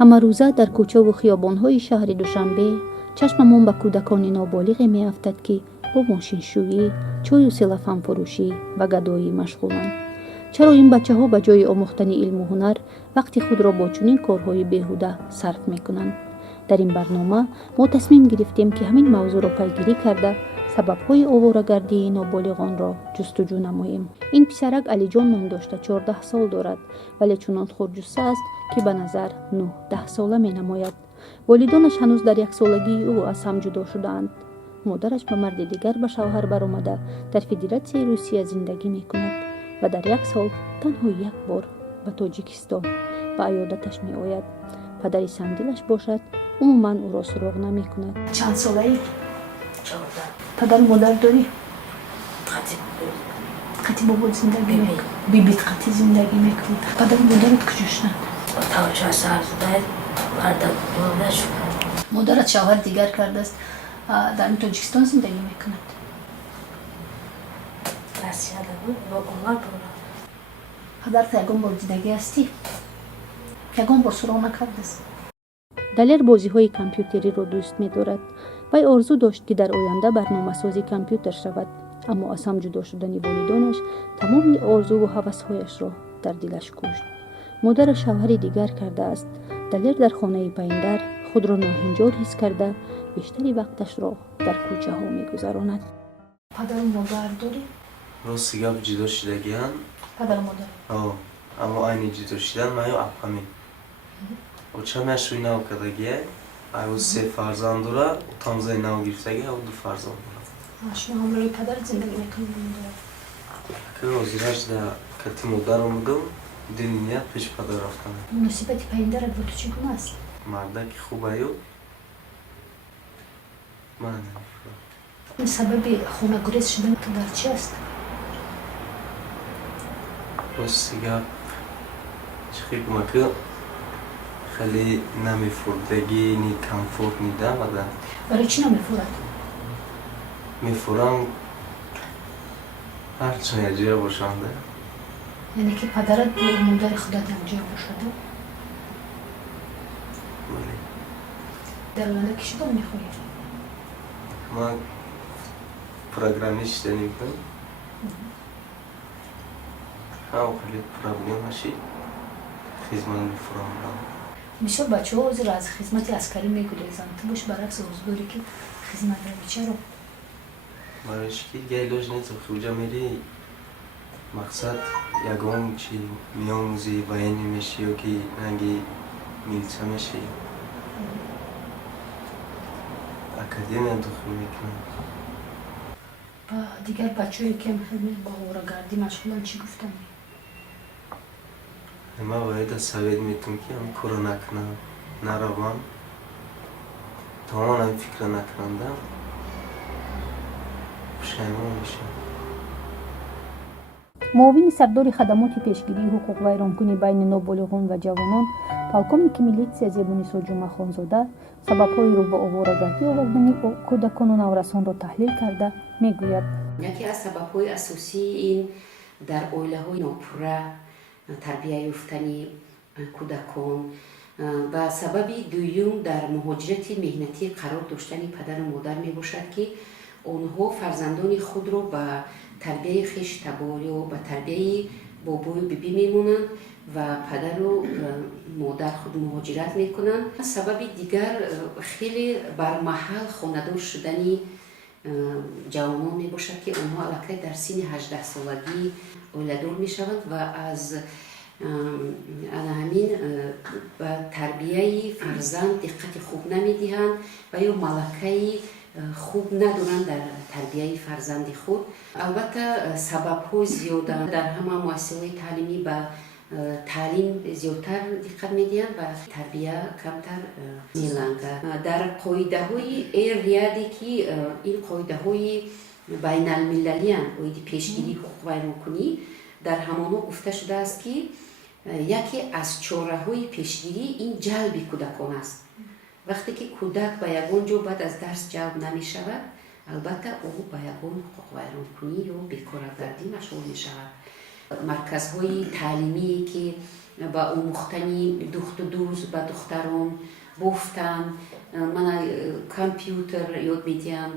ҳамарӯза дар кӯчаву хиёбонҳои шаҳри Душанбе чашмамон ба кӯдакони ноболиғе меафтад, ки бо мошиншӯӣ, чою селафанфурӯшӣ ва гадоӣ машғуланд. чаро ин бачаҳо ба ҷои омӯхтани илму ҳунар вақти худро бо чунин корҳои беҳуда сарф мекунанд? дар ин барнома мо тасмим гирифтем, ки ҳамин мавзӯъро пайгирӣ карда сабабҳои оварагардии ноболиғонро ҷустуҷӯ намоем. ин писарак Алиҷон ном дошта 14 сол дорад, вале чунон хурдҷусса аст, ки ба назар 9-10 сола менамояд. волидонаш ҳанӯз дар яксолагии ӯ аз ҳам ҷудо шудаанд. модараш ба марди дигар ба шавҳар баромада дар Федератсияи Русия зиндагӣ мекунад ва дар як сол танҳо як бор ба Тоҷикистон ба аёдаташ меояд. падари сангдилаш бошад, умуман ӯро суроғ намекунад. чанд солаи? 14. падару модар дорӣ? Қати бобод зиндагӣ мекунад? бибит қати зиндагӣ мекунад. падару модарат куҷо шуданд? Тавҷа сарзудай барда бурда шуд. модарат шавҳар дигар кардааст, дар Тоҷикистон зиндагӣ мекунад. Россияда буд, бо омад бура. падарат ягон бор дидагӣ ҳастӣ? ягон бор суроғ накардааст? далер бозиҳои компютериро дӯст медорад. вай орзу дошт, ки дар оянда барномасози компютер шавад, аммо аз ҳам ҷудо шудани волидонаш тамоми орзуву ҳавасҳояшро дар дилаш кушт. модараш шавҳари дигар кардааст. далер дар хонаи паиндар худро ноҳинҷор ҳис карда, бештари вақташро дар кӯчаҳо мегузаронад. падару модар дорӣ? рости гап ҷудо шудагиянд. падару модар? аммо айни ҷудо шудан маю апами очамяшуи нав кардагия аю 3 фарзанд дора, тамзаи нав гирифтагия аю 2 фарзанд дора. шумо ҳамроҳи падар зиндагӣ мекунед? ки ҳозираш да кати модар омудам, дини ният пеши падар рафтам. муносибати паиндарат бо ту чӣ гуна аст? мардаки хуб аю ман намефаҳмам. сабаби хонагурез шудани ту дар чӣ аст? рости гап чӣ хикма ки хеле намефурдагӣ ни комфорт нидамада. барои чӣ намефурад? мефурам ҳарчун якҷоя бошанда. яъне ки падарат бо модари худат якҷоя бошада? дар оянда кӣ шудан мехоҳӣ? ман программист шудани мекунам. ҳам хеле проблема шид хизмат мефурам. бисёр бачаҳо ҳозир аз хизмати аскарӣ мегурезанд. ту бош баръакс орзу ки хизмат равӣ. чаро? барои ки дига илоҷ нест. хуҷа мери мақсад ягон чи меомӯзи военӣ мешӣ ёки ранги милитсия мешӣ. академия дохил мекунам. ба дигар бачаҳое ки ба оварагардӣ машғуланд чӣ гуфтанд? ман бояда совет метам ки ҳам кора накунам, наравам, тамоман ҳам фикра накунанда пушаймон мешавам. муовини сардори хадамоти пешгирии ҳуқуқ вайронкунӣ байни ноболиғон ва ҷавонон, полковники милитсия Зебунисо Ҷумахонзода сабабҳои рӯ ба оварагардӣ овардани кӯдакону наврасонро таҳлил карда мегӯяд. яке аз сабабҳои асосии ин дар оилаҳои нопурра тарбия ёфтани кӯдакон ва сабаби дуюм дар муҳоҷирати меҳнатӣ қарор доштани падару модар мебошад, ки онҳо фарзандони худро ба тарбияи хештабор ё ба тарбияи бобою бибӣ мемонанд ва падару модар худ муҳоҷират мекунанд. сабаби дигар хеле бармаҳал хонадор шудани ҷавонон мебошад, ки онҳо аллакай дар синни 18 солагӣ оиладор мешаванд ва аз ҳамин ба тарбияи фарзанд диққати хуб намедиҳанд ва ё малакаи хуб надоранд дар тарбияи фарзанди худ. албатта сабабҳо зиёданд. дар ҳама муассисаҳои таълимӣ ба таълим зиёдтар диққат медиҳанд ва тарбия камтар мелангад. дар қоидаҳои эр-риаде ки ин қоидаҳои байналмилалиянд оиди пешгирии ҳуқуқ вайронкунӣ, дар ҳамонҳо гуфта шудааст, ки яке аз чораҳои пешгирӣ ин ҷалби кӯдакон аст. вақте ки кӯдак ба ягон ҷо баъд аз дарс ҷалб намешавад, албатта ӯ ба ягон ҳуқуқвайронкунӣ ё бекорагардӣ машғул мешавад. марказҳои таълимие ки ба омӯхтани духту дӯз ба духтарон бофтан, мана компютер ёд медиҳам,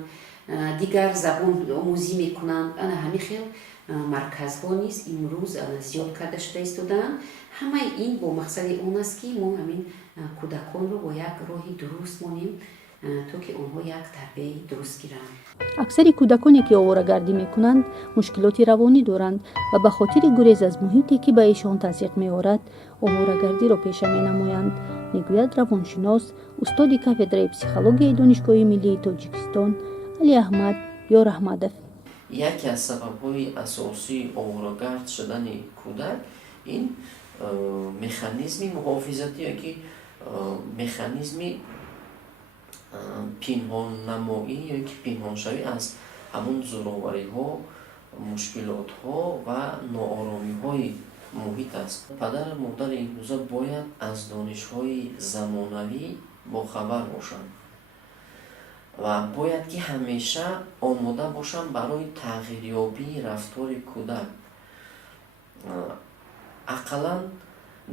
дигар забон омӯзӣ мекунанд. Ана ҳамин хел марказҳо низ имрӯз зиёд карда шуда истодаанд. Ҳамаи ин бо мақсади он аст, ки мо ҳамин кӯдаконро бо як роҳи дуруст монем, то ки онҳо як тарбияи дуруст гиранд. аксари кӯдаконе ки оварагардӣ мекунанд мушкилоти равонӣ доранд ва ба хотири гурез аз муҳите ки ба эшон тазиқ меорад оварагардиро пеша менамоянд, мегӯяд равоншинос, устоди кафедраи психологияи Донишгоҳи Миллии Тоҷикистон Али Аҳмад Ёраҳмадов. яке аз сабабҳои асосии оворагард шудани кӯдак ин механизми муҳофизатӣ yoki механизми пинҳоннамоӣ yoki пинҳоншавӣ аз ҳамон зӯровариҳо, мушкилотҳо ва нооромиҳои муҳит аст. Падару модари имрӯза бояд аз донишҳои замонавӣ бохабар бошанд ва бояд ки ҳамеша омода бошанд барои тағйирёбии рафтори кӯдак. ақаллан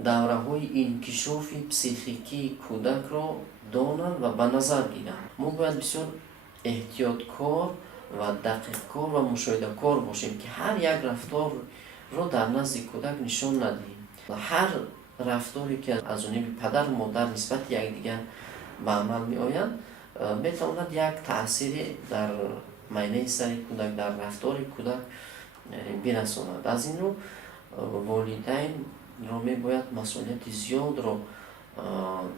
давраҳои инкишофи психикии кӯдакро донанд ва ба назар гиранд. Мо бояд бисёр эҳтиёткор ва дақиқкор ва мушоҳидакор бошем, ки ҳар як рафторро дар назди кӯдак нишон надиҳем. ҳар рафторе ки аз ҷониби падару модар нисбати якдигар ба амал меояд метавонад як таъсире дар майнаи сари кӯдак, дар рафтори кӯдак бирасонад. аз ин рӯ волидайнро мебояд масъулияти зиёдро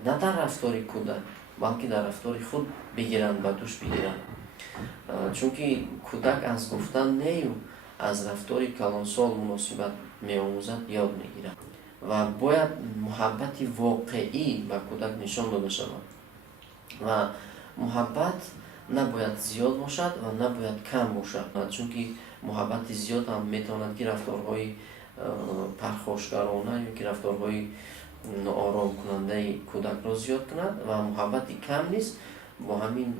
на дар рафтори кӯдак, балки дар рафтори худ бигиранд, ба дӯш бигиранд. чунки кӯдак аз гуфтан нею аз рафтори калонсол муносибат меомӯзад, ёд мегирад ва бояд муҳаббати воқеӣ ба кӯдак нишон дода шавад. ва муҳаббат набояд зиёд бошад ва набояд кам бошад, чунки муҳаббати зиёд ҳам метавонад ки рафторҳои пархошгарона ёки рафторҳои нооромкунандаи кӯдакро зиёд кунад ва муҳаббати кам низ бо ҳамин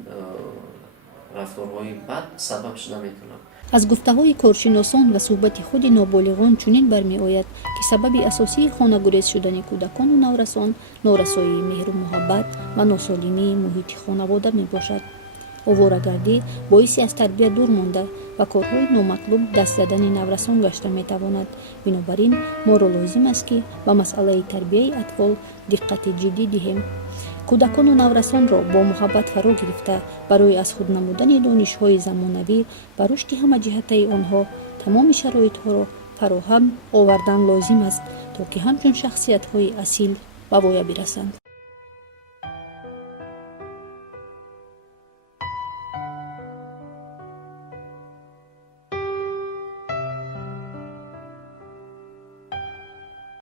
рафторҳои бад сабаб шуда метавонад. аз гуфтаҳои коршиносон ва суҳбати худи ноболиғон чунин бармеояд, ки сабаби асосии хонагурез шудани кӯдакону наврасон норасоии меҳру муҳаббат ва носолимии муҳити хонавода мебошад. оварагардӣ боиси аз тарбия дур монда ва корҳои номатлуб даст задани наврасон гашта метавонад. бинобар ин моро лозим аст ки ба масъалаи тарбияи атфол диққати ҷиддӣ диҳем. кӯдакону наврасонро бо муҳаббат фаро гирифта барои аз худ намудани донишҳои замонавӣ ва рушди ҳамаҷиҳатаи онҳо тамоми шароитҳоро фароҳам овардан лозим аст, то ки ҳамчун шахсиятҳои асил ба воя бирасанд.